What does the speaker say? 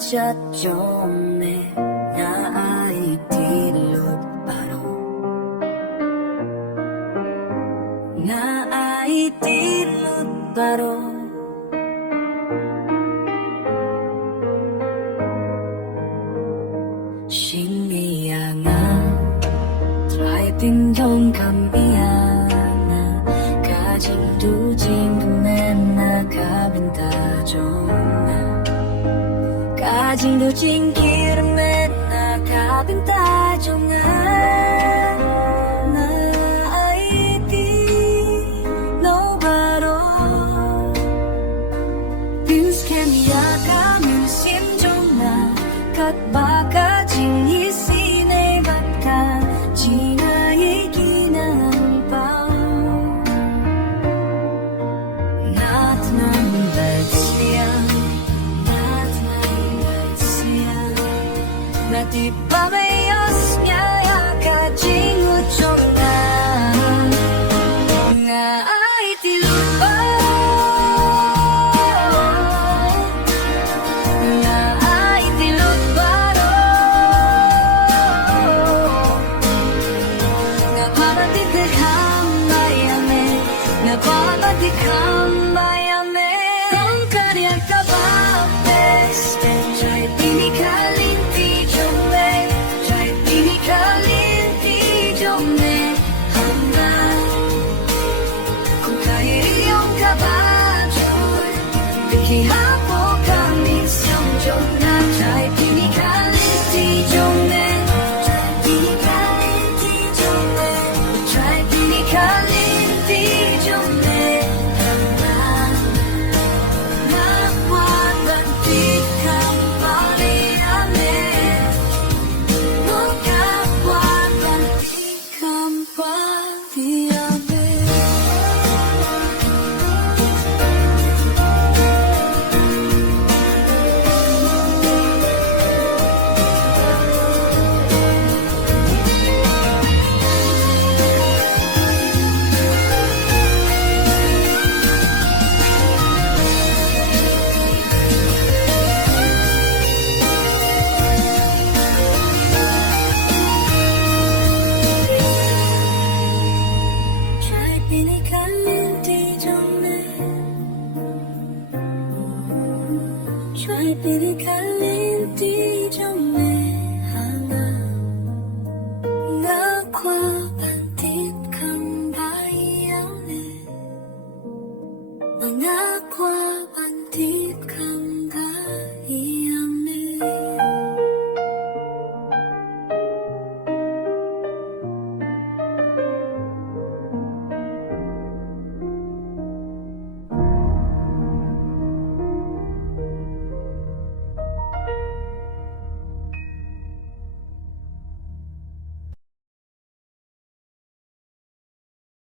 chất cho mẹ na ai thì lụt baro na ai thì lụt baro xin nghe nga trai tin trong cam ia na cả chính tu chính nên na cả bên ta trong cả chính tu chính kia nên na cả bên ta trong na ai ti no baro pins kem ya ka min sim trong na kat ba ka chính isine bat ka chính Di ba mayos niya ka jingot trong nga ay tilupa nga ay tilupa nga pamatitiham bayame nga pamatiham bayame ang karya ka ba beste jay pinikalin Kung kaya iyong kabajoy,